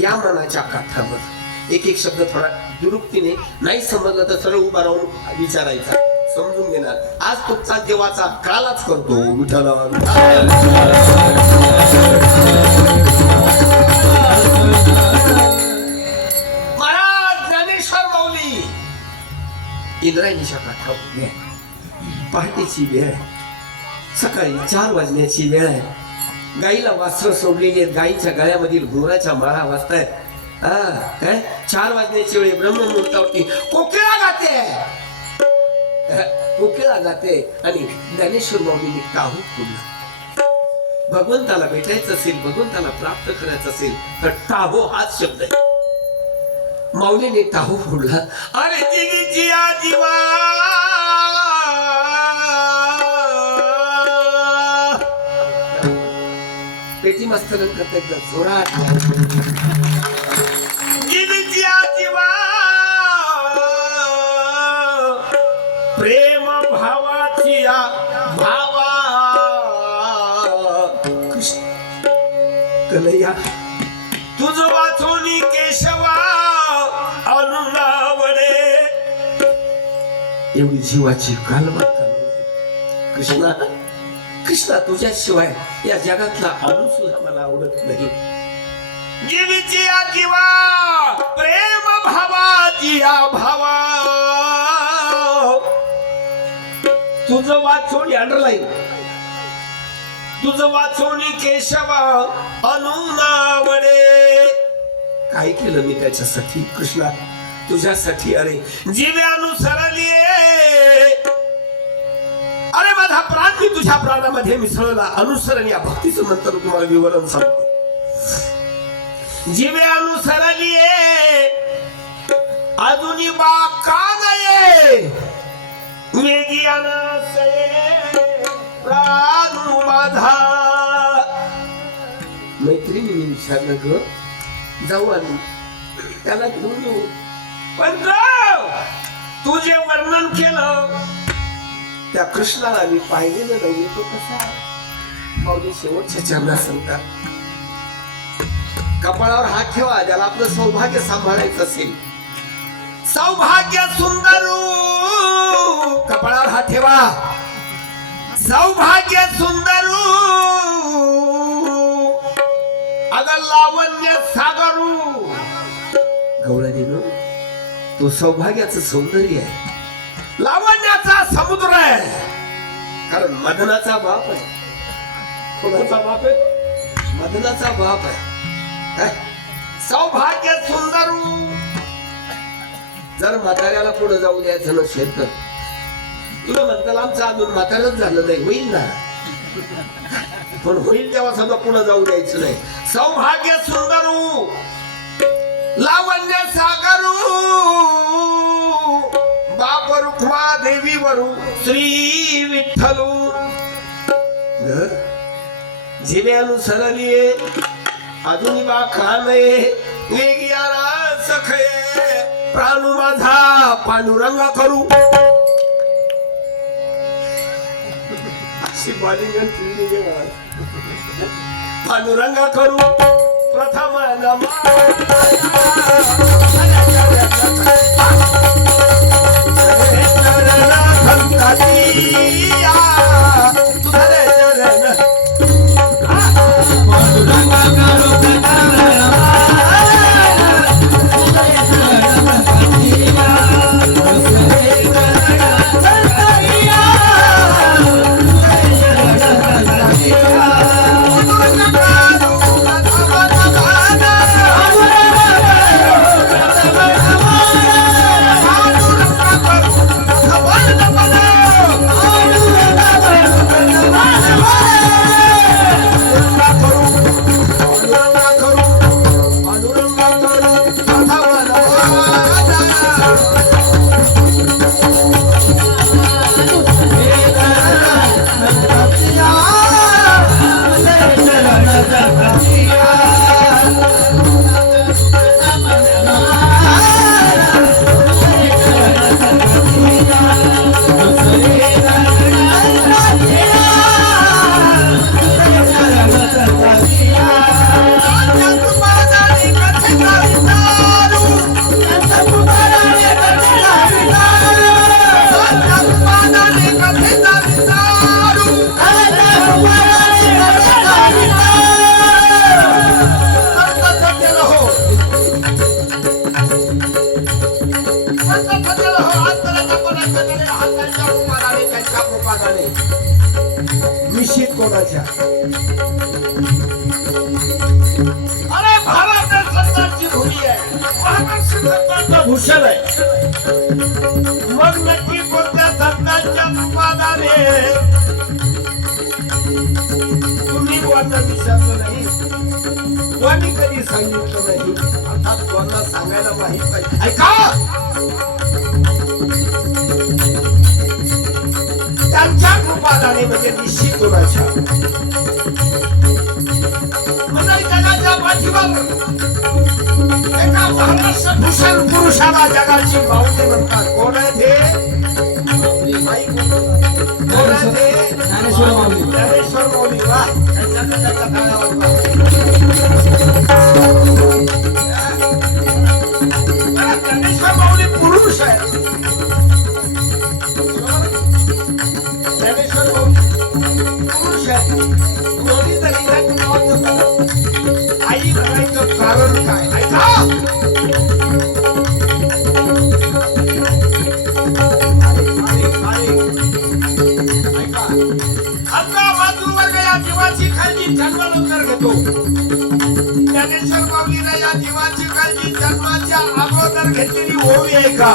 या मनाच्या काठावर एक एक शब्द थोडा दुरुक्तीने नाही समजलं तर सरळ उभा राहून विचारायचा. समजून घेणार. आज तुमचा देवाचा कालाच करतो. महाराज ज्ञानेश्वर माऊली. इंद्रायणीच्या काठावर उभे पहाटेची वेळ सकाळी चार वाजण्याची वेळ आहे. गाईला वास्त्र सोडलेली आहेत. गाईच्या गळ्यामधील घोराच्या माळा वाजतायत. हा काय चार वाजण्याची वेळ ब्रह्ममुहूर्तावरती कोकिळा गाते. कोकिळा गाते आणि ज्ञानेश्वर माऊलीने काहू पुन्हा. भगवंताला भेटायचं असेल भगवंताला प्राप्त करायचं असेल तर टाहो हाच शब्द आहे. माऊलीने टाहू फोडला. अरे दिवीची पेटी मस्तकन करता एकदा जोरात दिवीची आजीवा प्रेम भावाची भावा कृष्ण कन्हैया तुझ वाचोनी केशवा अनुनावडे एवढी जीवाची कालबात कालवली. कृष्णा कृष्णा तुझ्याशिवाय या जगातला सुद्धा मला आवडत नाही. जीवीची या जीवा प्रेम भावाची या भावा. तुझं वाचोनी अंडरलाईन तुझं वाचोनी केशवा अनुनावडे काय केलं मी त्याच्यासाठी कृष्णा? तुझ्यासाठी अरे. जीव्यानुसरली अरे माझा प्राण मी तुझ्या प्राणामध्ये मिसळला. अनुसरण या भक्तीचं नंतर तुम्हाला विवरण सांगतो. जीवे अनुसरली अजूनही बा का नये वेगी प्राण माझा. मैत्रिणी विचारलं ग जाऊ आम्ही त्याला घेऊन येऊ. पण तुझे तू जे वर्णन केलं. त्या कृष्णाला मी पाहिलेलं नाही तो कसा माऊली शेवटच्या चरणात सांगतात कपाळावर हात ठेवा ज्याला आपलं सौभाग्य सांभाळायचं असेल. सौभाग्य सुंदर! कपाळावर हात ठेवा. सौभाग्य सुंदर! अगर लावण्य सागरू! गवळणीनो तो सौभाग्याचं सौंदर्य आहे. लावण्याचा समुद्र आहे. कारण मदनाचा बाप आहे. कोणाचा बाप आहे? मदनाचा बाप आहे. काय? सौभाग्य सुंदर. जर म्हाताऱ्याला पुढे जाऊ द्यायचं नसेल तर. तुला म्हणताल आमचं अजून म्हातारच झालं नाही होईल ना? पण होईल तेव्हा सगळं पुढे जाऊ द्यायचं नाही. सौभाग्य सुंदरू. लावण्य सागरू. बापरू देवी वरु श्री विठ्ठलू. जिव्यानु सरलिये अजून बा खाने निगियारा सखे प्राणु माझा पांडुरंगा करू. अशी बॉलिंग पांडुरंगा करू. प्रथम नमा काली अरे भारत भूमी आहे. भूषण आहे. मग नक्की कोणत्या तुम्ही विचारलं नाही? कोणी कधी सांगितलं नाही? कोणाला सांगायला पाहिजे ऐका! त्यांच्या कृपादाने म्हणजे निश्चित कोणाच्या एका महाराष्ट्र भूषण पुरुषाला जगाची माऊली म्हणतात. कोण आहे ते? ऐका. मातृवर्ग या जीवाची जन्मानंतर घेतो ज्ञानेश्वर या जीवाची जन्माच्या अगोदर घेतलेली आहे का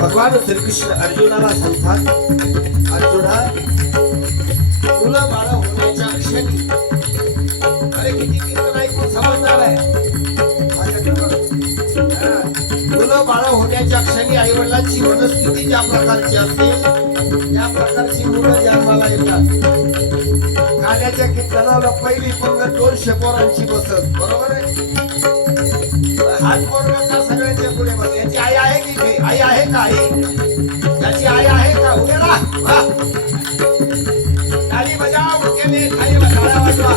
भगवान श्रीकृष्ण अर्जुनाला सांगतात अर्जुना तुला बाळा होण्याच्या क्षणी अरे किती कीर्तन ऐकून समजणार आहे. माझ्याकडे हा. होण्याच्या क्षणी आई वडिलांची मनस्थिती ज्या प्रकारची असते त्या प्रकारची मुलं जन्माला येतात. काल्याच्या कीर्तनाला पहिली पंगत दोनशे पोरांची बसत बरोबर आहे? हात सगळ्यांच्या पुढे याची आई आहे की आई आहे का आई याची आई आहे का उभे राहा बजाव खाली वाजवा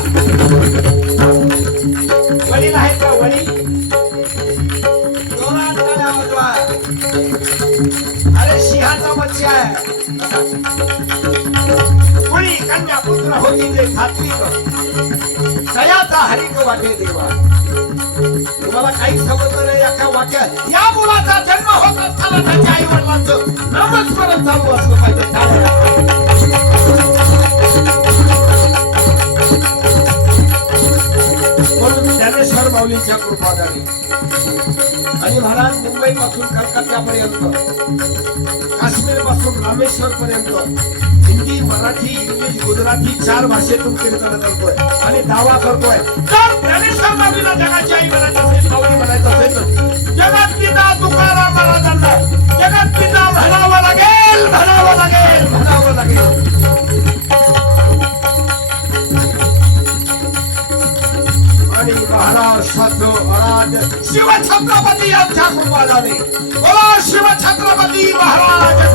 वडील आहे का वडील जोरात टाळ्या वाजवा अरे सिंहाचा आहे कन्या पुत्र होती जे सात्विक? दयाचा हरिंग वाटे देवा. तुम्हाला काही समजलं नाही अख्या वाक्यात. या मुलाचा जन्म होत असताना त्याच्या आई वडिलांचं नामस्मरण चालू असलं पाहिजे. ज्ञानेश्वर माऊलींच्या कृपादाने आणि महाराज मुंबई पासून कलकत्त्यापर्यंत काश्मीरपासून रामेश्वर पर्यंत हिंदी मराठी इंग्लिश गुजराती चार भाषेतून कीर्तन करतोय आणि दावा करतोय. तर ज्ञानेश्वर माऊलीला जगाची आई म्हणायचं असेल माऊली म्हणायचं असेल जगात पिता तुका यांच्या कृपादाने बोला शिवछत्रपती महाराज.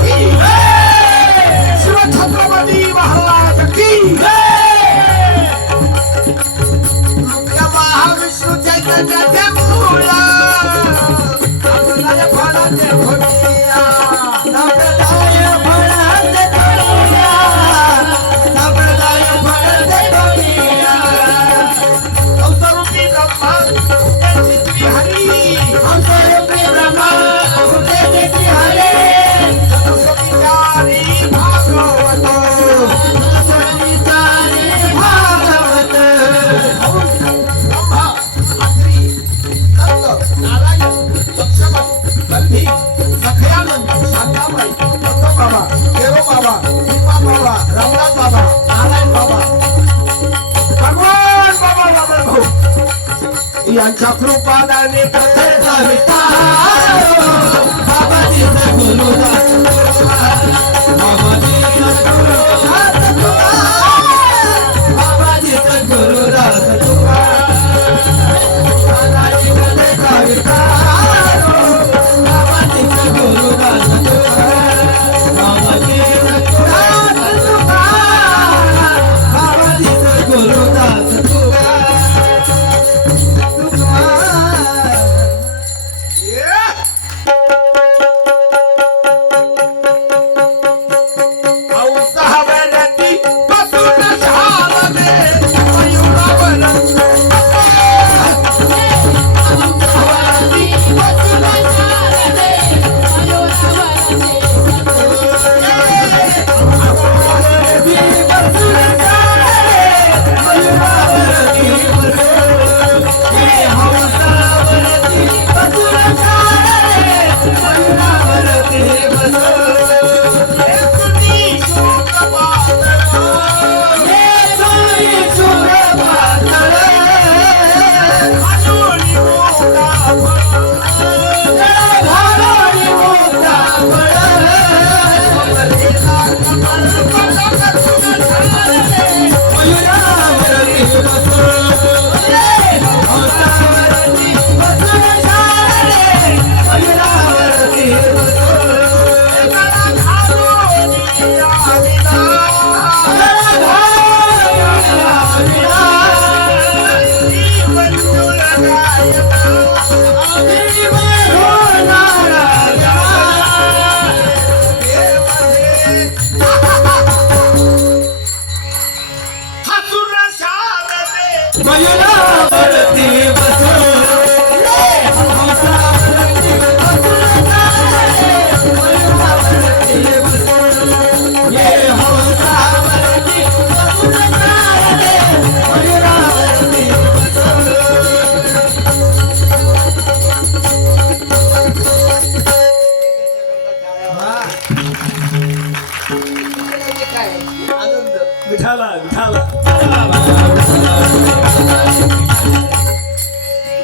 कृपादाने कथेचा विस्तार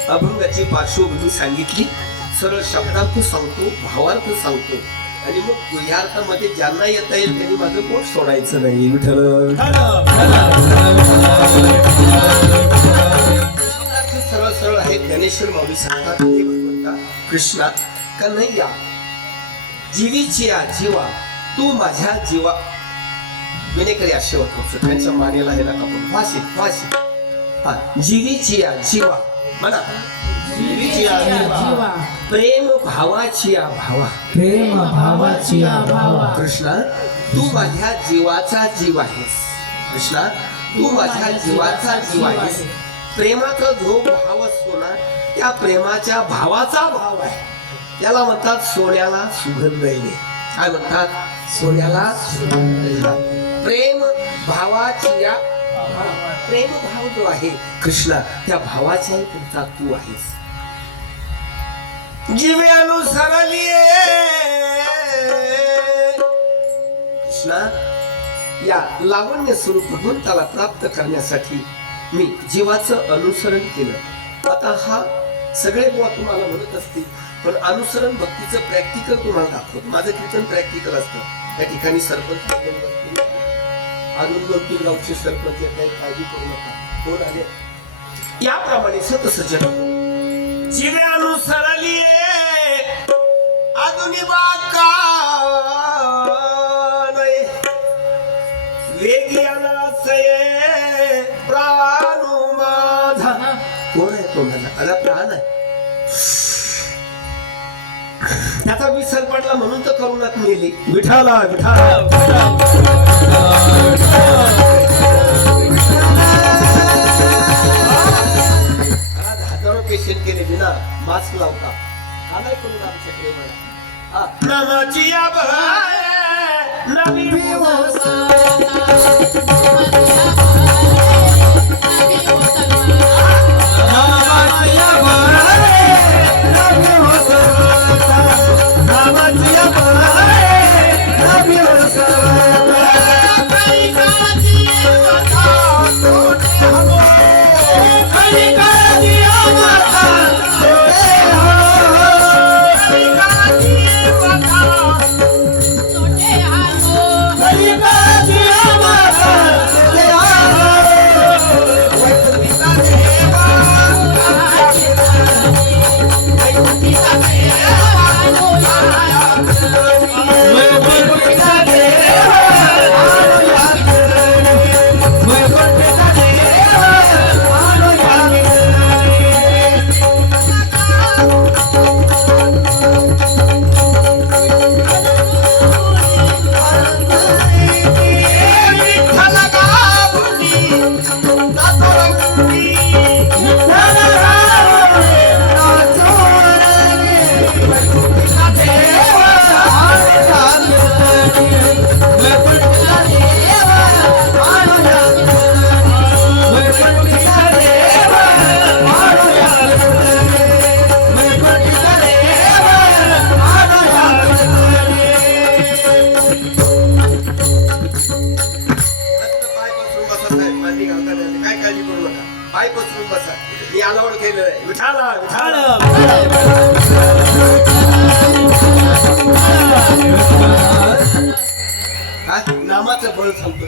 अभंगाची पार्श्वभूमी सांगितली. सरळ शब्दार्थ सांगतो भावार्थ सांगतो. आणि मग गुह्यार्थामध्ये ज्यांना येता येईल त्यांनी माझं पोट सोडायचं नाही. विठल सरळ सरळ आहे ज्ञानेश्वर माऊली सांगतात हे भगवंता कृष्णा कन्हैया जीवीची जीवा. तू माझ्या जीवा मानेला हे नका पण भाषित भाषित हा जीवीची या जीवा. म्हणा. जीवीची या जीवा. जीवा. प्रेम भावाची या भावा. प्रेम भावाची भावा. कृष्णा तू माझ्या जीवाचा जीव आहेस. कृष्णा तू माझ्या जीवाचा जीव आहेस. प्रेमाचा जो भाव असतो ना त्या प्रेमाच्या भावाचा भाव आहे. त्याला म्हणतात सोन्याला सुगंध येणे. काय म्हणतात? सोन्याला सुगंध. प्रेम भावाची या प्रेम भाव जो आहे कृष्णा त्या भावाच्याही पुढचा तू आहेस. जीवे अनुसरलिये कृष्णा या लावण्य स्वरूप भगवंताला प्राप्त करण्यासाठी मी जीवाचं अनुसरण केलं. आता हा सगळे बुवा तुम्हाला म्हणत असतील पण अनुसरण भक्तीचं प्रॅक्टिकल तुम्हाला दाखवत. माझं कीर्तन प्रॅक्टिकल असतं. त्या ठिकाणी सरपंच अजून दोन तीन गावचे सरपंच येत आहेत काळजी करू नका कोण आले याप्रमाणे सतसजन जीवे अनुसरलिये आधुनिक बाका वेगियानासये प्राणू माझा. कोण आहे तो माझा? प्राण आहे. त्याचा विसर पडला म्हणून तर करुणात मेली. विठाला विठाला हजारो पेशंट केले विना मास्क लावता. आलाय करून आमच्याकडे मला हा. नामाची या बहाय, नवी विठाला विठाला? नामाचं बळ सांगतो.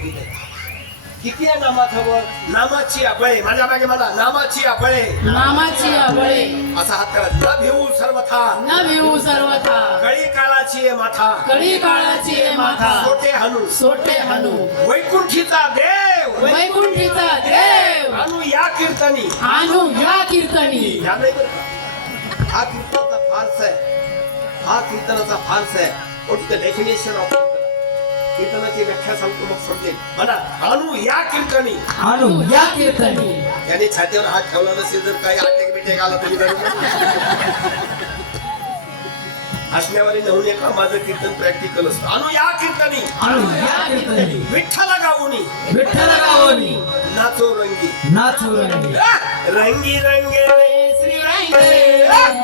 किती आहे बळ नामाची अबळे माझ्या मागे मला नामाची अबळे नामाची अबळे असा हात करा. न भिवू सर्वथा. न भिवू सर्वथा. कळी काळाची माथा. कळी काळाची माथा. सोटे हाणू सोटे हनु. वैकुंठीचा देव. वैकुंठीचा देव कीर्तनी आणू या कीर्तनी या नाही बरं का? हा कीर्तनाचा फार्स आहे हा कीर्तनाचा फार्स आहे what the definition of kirtan कीर्तनाची व्याख्या सांगतो मग समजेल म्हणा आणू या कीर्तनी आणू या कीर्तनी याने छातीवर हात ठेवला नसेल जर काही अटॅक बिटॅक आला तुम्ही हसण्यावाली नवरी एका माझं कीर्तन प्रॅक्टिकल असतं. अनु या कीर्तनी. विठ्ठला गाऊनी विठ्ठला गाऊनी नाचो रंगी. नाचो रंगी. रंगी रंगे श्री रंगे.